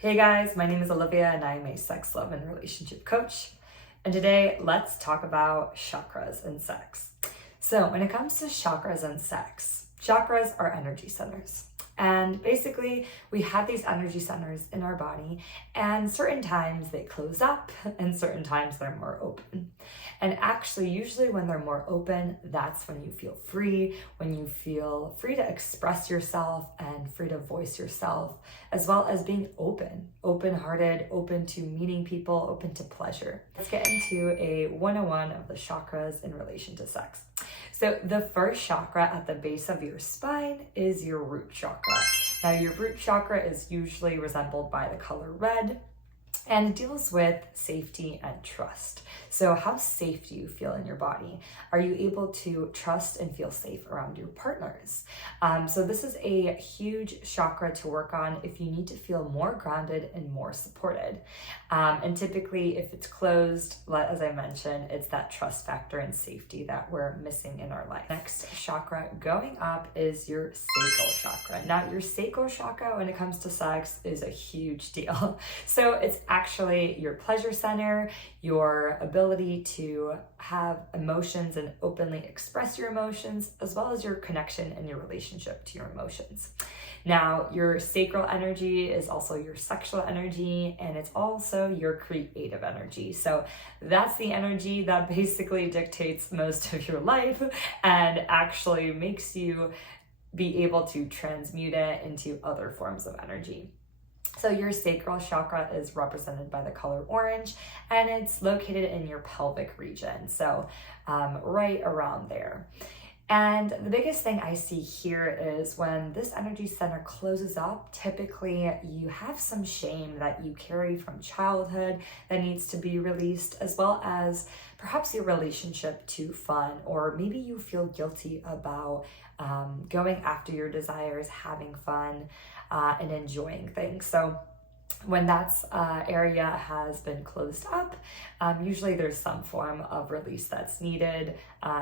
Hey guys, my name is Olivia and I am a sex, love, and relationship coach. And today, let's talk about chakras and sex. So when it comes to chakras and sex, chakras are energy centers. And basically, we have these energy centers in our body, and certain times they close up, and certain times they're more open. And actually, usually when they're more open, that's when you feel free, when you feel free to express yourself and free to voice yourself, as well as being open-hearted, open to meeting people, open to pleasure. Let's get into a 101 of the chakras in relation to sex. So the first chakra at the base of your spine is your root chakra. Now your root chakra is usually resembled by the color red, and it deals with safety and trust. So how safe do you feel in your body? Are you able to trust and feel safe around your partners? So this is a huge chakra to work on if you need to feel more grounded and more supported. And typically if it's closed, as I mentioned, it's that trust factor and safety that we're missing in our life. Next chakra going up is your sacral chakra. Now your sacral chakra when it comes to sex is a huge deal. So it's actually your pleasure center, your ability to have emotions and openly express your emotions, as well as your connection and your relationship to your emotions. Now, your sacral energy is also your sexual energy, and it's also your creative energy. So that's the energy that basically dictates most of your life and actually makes you be able to transmute it into other forms of energy. So your sacral chakra is represented by the color orange, and it's located in your pelvic region, so right around there. And the biggest thing I see here is when this energy center closes up, typically you have some shame that you carry from childhood that needs to be released, as well as perhaps your relationship to fun, or maybe you feel guilty about going after your desires, having fun, and enjoying things. So when that area has been closed up, usually there's some form of release that's needed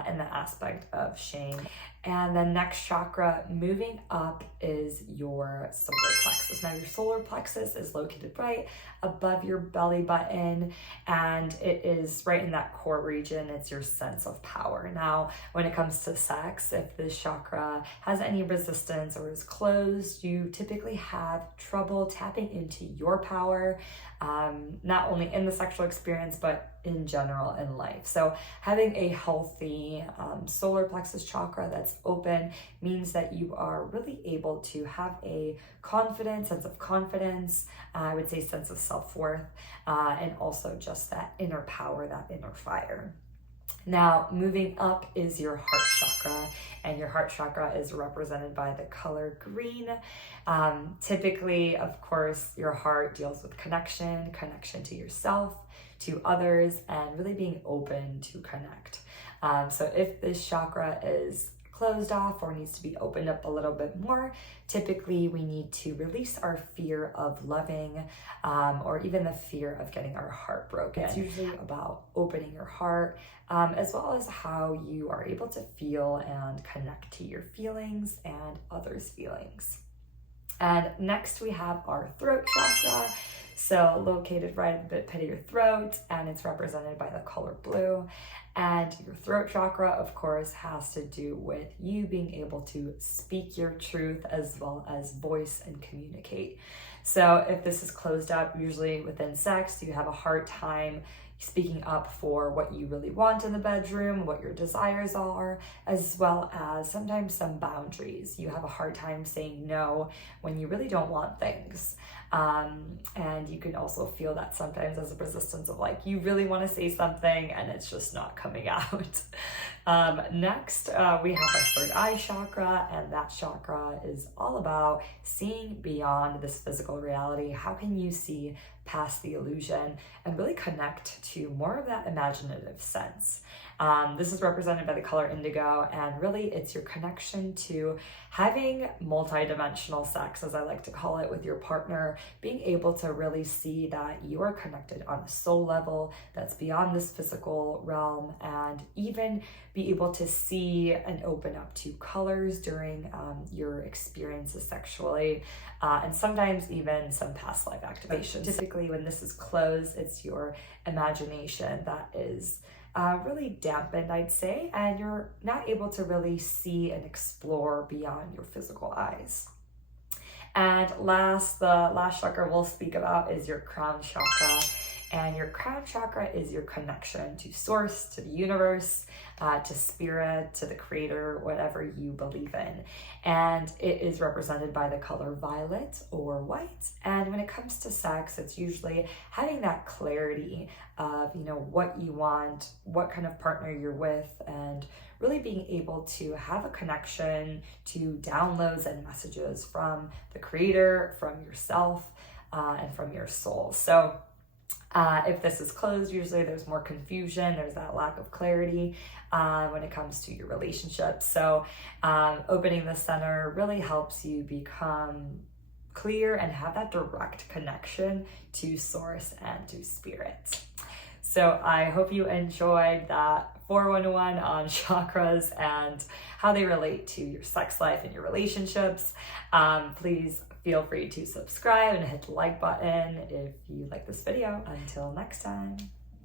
in the aspect of shame. And the next chakra moving up is your solar plexus. Now your solar plexus is located right above your belly button, and it is right in that core region. It's your sense of power. Now, when it comes to sex, if this chakra has any resistance or is closed, you typically have trouble tapping into your power, not only in the sexual experience, but in general in life. So having a healthy solar plexus chakra that's open means that you are really able to have a sense of confidence, I would say sense of self-worth, and also just that inner power, that inner fire. Now, moving up is your heart chakra, and your heart chakra is represented by the color green. Typically, of course, your heart deals with connection to yourself, to others, and really being open to connect. So if this chakra is closed off or needs to be opened up a little bit more, typically we need to release our fear of loving, or even the fear of getting our heart broken. It's usually about opening your heart, as well as how you are able to feel and connect to your feelings and others' feelings. And next we have our throat chakra. So located right at the pit of your throat, and it's represented by the color blue. And your throat chakra, of course, has to do with you being able to speak your truth as well as voice and communicate. So if this is closed up, usually within sex, you have a hard time speaking up for what you really want in the bedroom, what your desires are, as well as sometimes some boundaries. You have a hard time saying no when you really don't want things. And you can also feel that sometimes as a resistance of like, you really want to say something and it's just not coming out. Next, we have our third eye chakra, and that chakra is all about seeing beyond this physical reality. How can you see past the illusion and really connect to more of that imaginative sense. This is represented by the color indigo, and really it's your connection to having multidimensional sex, as I like to call it, with your partner, being able to really see that you are connected on a soul level that's beyond this physical realm, and even be able to see and open up to colors during your experiences sexually, and sometimes even some past life activation. Typically when this is closed, it's your imagination that is really dampened, I'd say, and you're not able to really see and explore beyond your physical eyes. And the last chakra we'll speak about is your crown chakra. And your crown chakra is your connection to source, to the universe, to spirit, to the creator, whatever you believe in. And it is represented by the color violet or white. And when it comes to sex, it's usually having that clarity of, what you want, what kind of partner you're with, and really being able to have a connection to downloads and messages from the creator, from yourself, and from your soul. So if this is closed, usually there's more confusion, there's that lack of clarity when it comes to your relationship. So opening the center really helps you become clear and have that direct connection to source and to spirit. So I hope you enjoyed that 411 on chakras and how they relate to your sex life and your relationships. Please feel free to subscribe and hit the like button if you like this video. Until next time.